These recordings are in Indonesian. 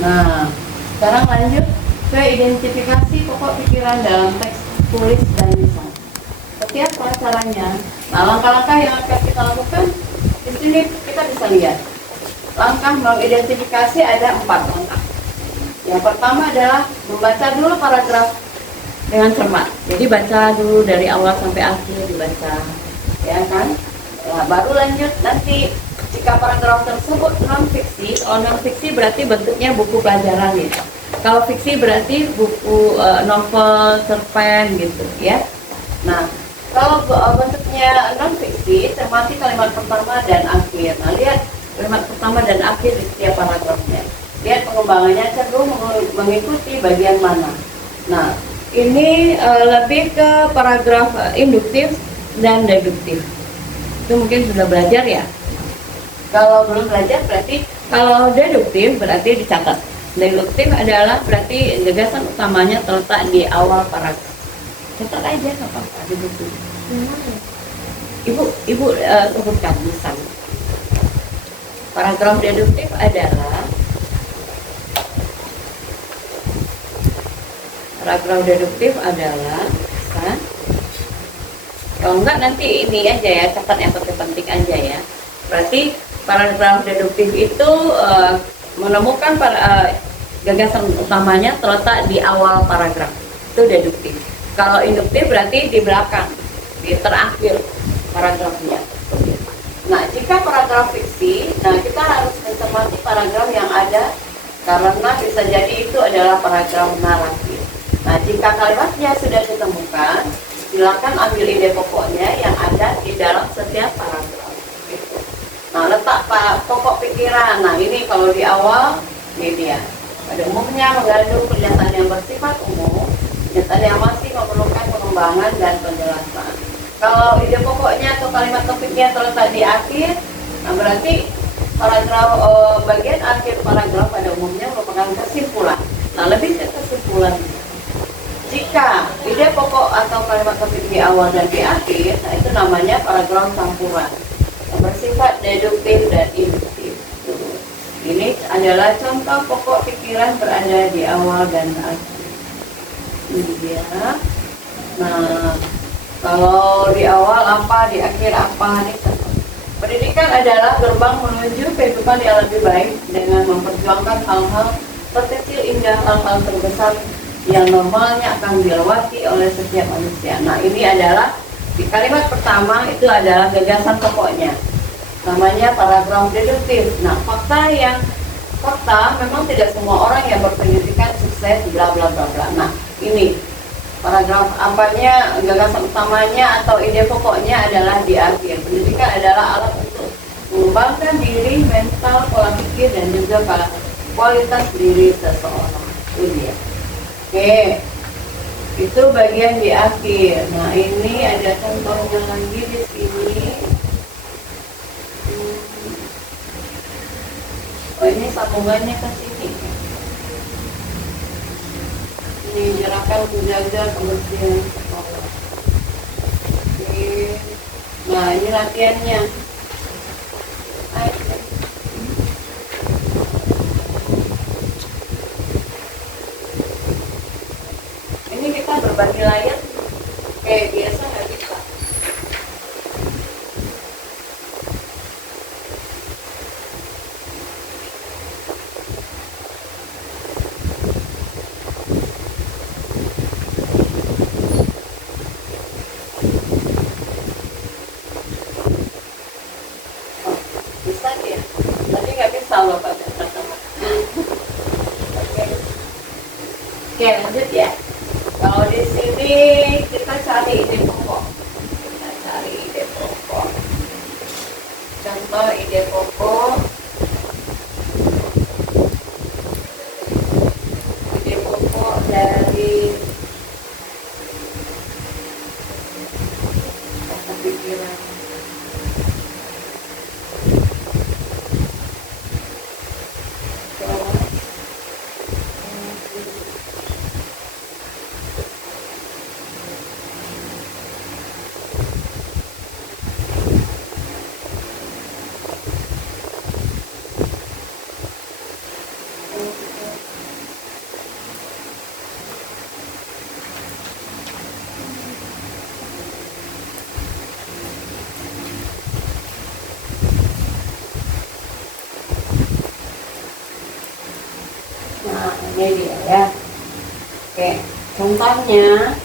Nah, sekarang lanjut ke identifikasi pokok pikiran dalam teks tulis dan lisan. Seperti apa caranya? Nah, langkah-langkah yang akan kita lakukan di sini kita bisa lihat. Langkah mengidentifikasi ada 4 langkah. Yang pertama adalah membaca dulu paragraf dengan cermat. Jadi baca dulu dari awal sampai akhir dibaca, ya kan? Nah, baru lanjut nanti jika paragraf tersebut non fiksi. Kalau non fiksi berarti bentuknya buku pelajaran gitu. Kalau fiksi berarti buku novel, cerpen gitu ya. Nah, kalau bentuknya non fiksi, cermati kalimat pertama dan akhir. Nah, lihat kalimat pertama dan akhir di setiap paragrafnya. Lihat pengembangannya cenderung mengikuti bagian mana. Nah, ini lebih ke paragraf induktif dan deduktif. Itu mungkin sudah belajar ya. Kalau belum belajar berarti kalau deduktif berarti dicatat. Deduktif adalah berarti gagasan utamanya terletak di awal paragraf. Catat aja nggak apa-apa di buku. Ibu sebutkan misalnya. Paragraf deduktif adalah kan? Kalau enggak nanti ini aja ya, catat yang penting aja ya. Berarti paragraf deduktif itu menemukan gagasan utamanya terletak di awal paragraf. Itu deduktif. Kalau induktif berarti di belakang, di terakhir paragrafnya. Nah, jika paragraf fiksi, nah kita harus mencermati paragraf yang ada karena bisa jadi itu adalah paragraf naratif. Nah, jika kalimatnya sudah ditemukan, silakan ambil ide pokoknya yang ada di dalam setiap paragraf. Gitu. Nah, letak pokok pikiran. Nah, ini kalau di awal, ini dia. Pada umumnya mengandung pernyataan yang bersifat umum, pernyataan yang masih memerlukan pengembangan dan penjelasan. Kalau ide pokoknya atau kalimat topiknya terletak di akhir, nah berarti paragraf bagian akhir paragraf pada umumnya merupakan kesimpulan. Nah, lebih ke kesimpulan. Jika ide pokok atau kalimat topik di awal dan di akhir, nah itu namanya paragraf campuran yang bersifat deduktif dan induktif. Ini adalah contoh pokok pikiran berada di awal dan akhir. Ini dia. Nah, kalau di awal apa, di akhir apa, ini contoh. Pendidikan adalah gerbang menuju kehidupan yang lebih baik dengan memperjuangkan hal-hal terkecil hingga hal-hal terbesar yang normalnya akan dilewati oleh setiap manusia. Nah, ini adalah di kalimat pertama itu adalah gagasan pokoknya. Namanya paragraf deduktif. Nah, fakta memang tidak semua orang yang berpendidikan sukses bla bla bla bla. Nah, ini paragraf apanya, gagasan utamanya atau ide pokoknya adalah di akhir. Pendidikan adalah alat untuk mengembangkan diri, mental, pola pikir dan juga kualitas diri seseorang. Itu dia. Oke, itu bagian di akhir. Nah, ini ada contohnya lagi di sini. Oh, ini sambungannya ke sini. Ini gerakan menjaga kebersihan sekolah. Oke. Nah, ini latihannya. Ayo. Ini kita berbagi layar kayak biasa nggak bisa. Oh, bisa dia. Tadi nggak bisa loh Pak. Oke, lanjut ya. Kalau di sini kita cari ide pokok. Contoh ide pokok. Ide pokok dari pokok pikiran. Ini dia ya. Oke, contohnya,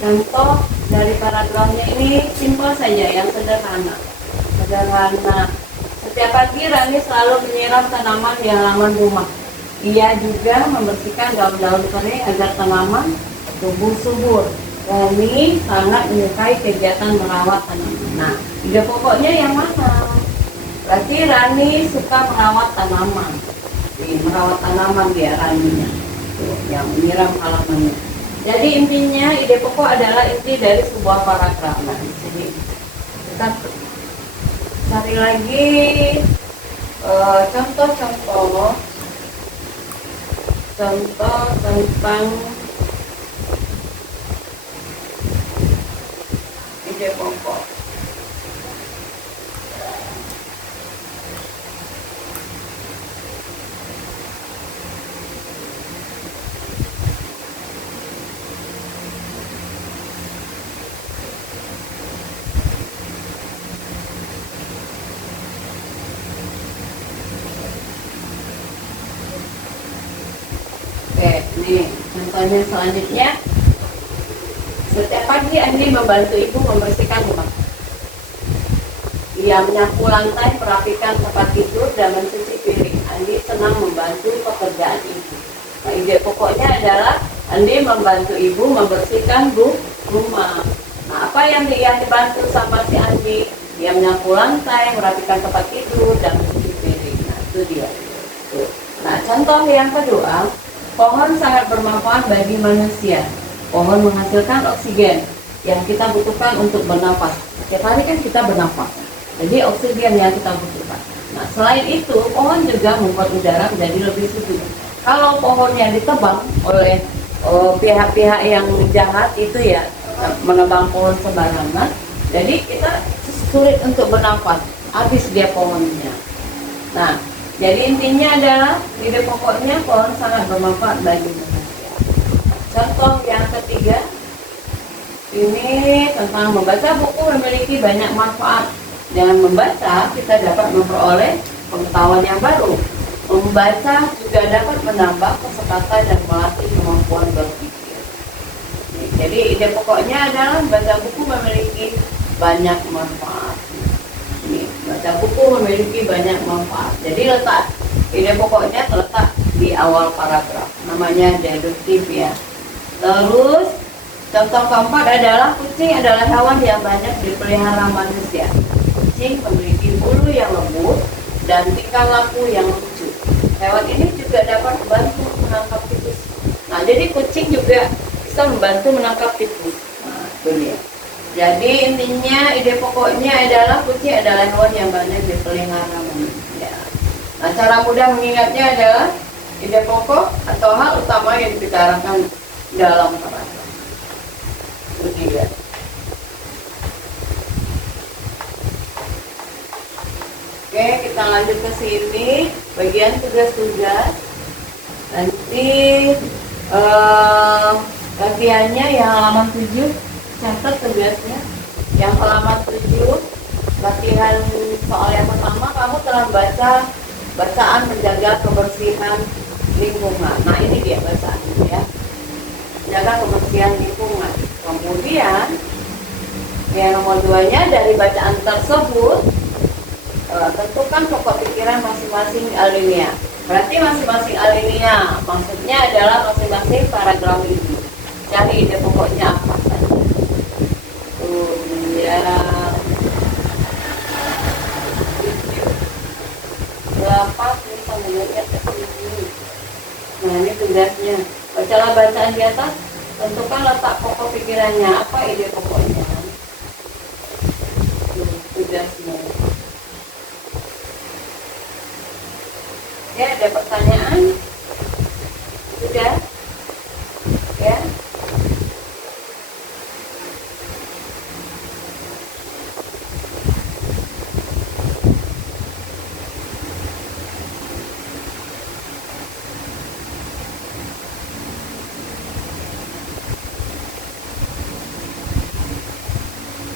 contoh dari paragrafnya ini simpel saja, yang sederhana. Sederhana. Setiap pagi Rani selalu menyiram tanaman di halaman rumah. Ia juga membersihkan daun-daun kering agar tanaman tumbuh subur. Rani sangat menyukai kegiatan merawat tanaman. Nah, ide pokoknya yang mana? Berarti Rani suka merawat tanaman. Nih, merawat tanaman dia Raninya. Tuh, yang menyiram halamannya. Jadi intinya ide pokok adalah inti dari sebuah paragraf. Nah, di sini kita cari lagi contoh-contoh tentang ide pokok. Oke, nih contohnya selanjutnya. Setiap pagi Andi membantu ibu membersihkan rumah. Ia menyapu lantai, merapikan tempat tidur, dan mencuci piring. Andi senang membantu pekerjaan ibu. Nah, ide pokoknya adalah Andi membantu ibu membersihkan rumah. Nah, apa yang dia dibantu sama si Andi? Dia menyapu lantai, merapikan tempat tidur, dan mencuci piring. Nah, itu dia. Tuh. Nah, contoh yang kedua, pohon sangat bermanfaat bagi manusia. Pohon menghasilkan oksigen yang kita butuhkan untuk bernafas. Setiap hari kan kita bernafas. Jadi oksigen yang kita butuhkan. Nah, selain itu, pohon juga membuat udara menjadi lebih sejuk. Kalau pohonnya ditebang oleh pihak-pihak yang jahat itu ya, menebang pohon sembarangan, jadi kita sulit untuk bernafas. Habis dia pohonnya. Nah, jadi intinya adalah ide pokoknya pohon sangat bermanfaat bagi manusia. Contoh yang ketiga, ini tentang membaca buku memiliki banyak manfaat. Dengan membaca, kita dapat memperoleh pengetahuan yang baru. Membaca juga dapat menambah kesempatan dan melatih kemampuan berpikir. Jadi ide pokoknya adalah membaca buku memiliki banyak manfaat. Ini, baca buku memiliki banyak manfaat. Jadi letak ide pokoknya terletak di awal paragraf. Namanya deduktif ya. Terus contoh keempat adalah kucing adalah hewan yang banyak dipelihara manusia. Kucing memiliki bulu yang lembut dan tingkah laku yang lucu. Hewan ini juga dapat membantu menangkap tikus. Nah, jadi kucing juga bisa membantu menangkap tikus. Nah, itu dia. Jadi intinya ide pokoknya adalah kucing adalah hewan yang banyak dipelihara manusia. Nah, cara mudah mengingatnya adalah ide pokok atau hal utama yang dibicarakan dalam paragraf. Itu dia. Oke, kita lanjut ke sini bagian tugas-tugas. Nanti bagiannya yang halaman 7, catat tugasnya. Yang halaman 7, latihan soal yang pertama, kamu telah baca bacaan menjaga kebersihan lingkungan. Nah, ini dia bacaannya ya. Menjaga kebersihan lingkungan. Kemudian yang nomor 2-nya, dari bacaan tersebut tentukan pokok pikiran masing-masing alinea. Berarti masing-masing alinea maksudnya adalah masing-masing paragraf ini. Cari ide pokoknya apa saja. Ya, 8 bisa menurutnya ini. Nah, ini tugasnya. Bacalah bacaan di atas, tentukan letak pokok pikirannya. Apa ide pokoknya? Tugasnya. Ya, ada pertanyaan? Sudah? Ya?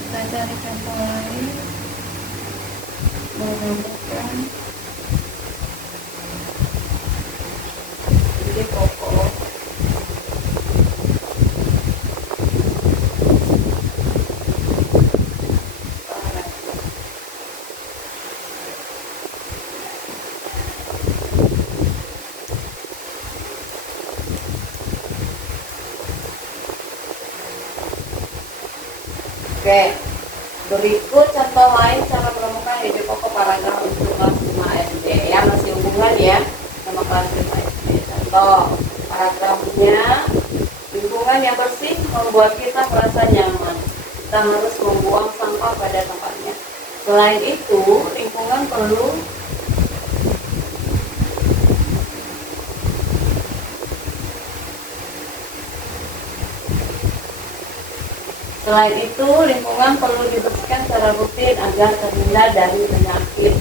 Kita cari contoh lain. Menambahkan ide pokok. Oke, berikut contoh lain cara menemukan ide pokok paragraf untuk kelas 5 SD. Ya, masih hubungan ya sama kelas 5 SD. Contoh paragrafnya, lingkungan yang bersih membuat kita merasa nyaman. Kita harus membuang sampah pada tempatnya. Selain itu, lingkungan perlu dibersihkan secara rutin agar terhindar dari penyakit.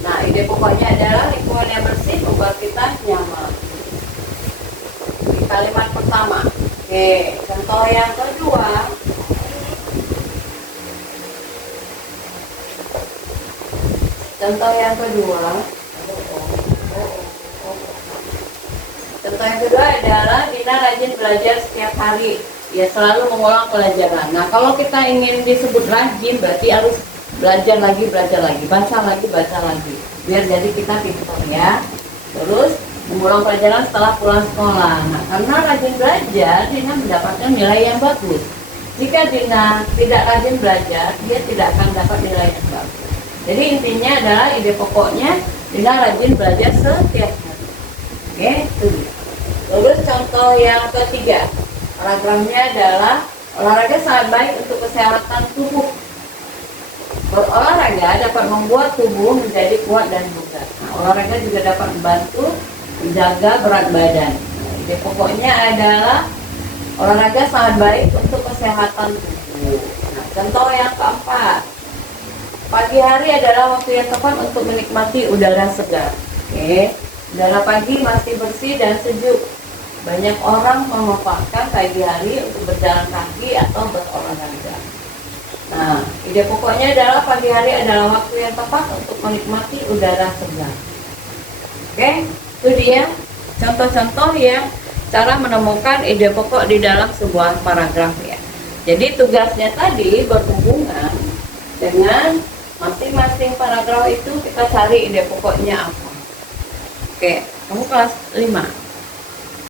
Nah, ide pokoknya adalah lingkungan yang bersih membuat kita nyaman. Di kalimat pertama. Oke, contoh yang kedua. Contoh yang kedua adalah Dina rajin belajar setiap hari. Ya, selalu mengulang pelajaran. Nah, kalau kita ingin disebut rajin, berarti harus belajar lagi, baca lagi. Biar jadi kita pintar ya. Terus mengulang pelajaran setelah pulang sekolah. Nah, karena rajin belajar, Dina mendapatkan nilai yang bagus. Jika Dina tidak rajin belajar, dia tidak akan dapat nilai yang bagus. Jadi intinya adalah ide pokoknya Dina rajin belajar setiap hari. Oke, itu dia. Terus contoh yang ketiga, paragrafnya adalah olahraga sangat baik untuk kesehatan tubuh. Berolahraga dapat membuat tubuh menjadi kuat dan bugar. Nah, olahraga juga dapat membantu menjaga berat badan. Nah, ide pokoknya adalah olahraga sangat baik untuk kesehatan tubuh. Nah, contoh yang keempat, pagi hari adalah waktu yang tepat untuk menikmati udara segar. Oke, udara pagi masih bersih dan sejuk. Banyak orang memanfaatkan pagi hari untuk berjalan kaki atau berolahraga. Nah, ide pokoknya adalah pagi hari adalah waktu yang tepat untuk menikmati udara segar. Oke, itu dia contoh-contoh yang cara menemukan ide pokok di dalam sebuah paragraf ya. Jadi tugasnya tadi berhubungan dengan masing-masing paragraf itu kita cari ide pokoknya apa. Oke, kamu kelas 5.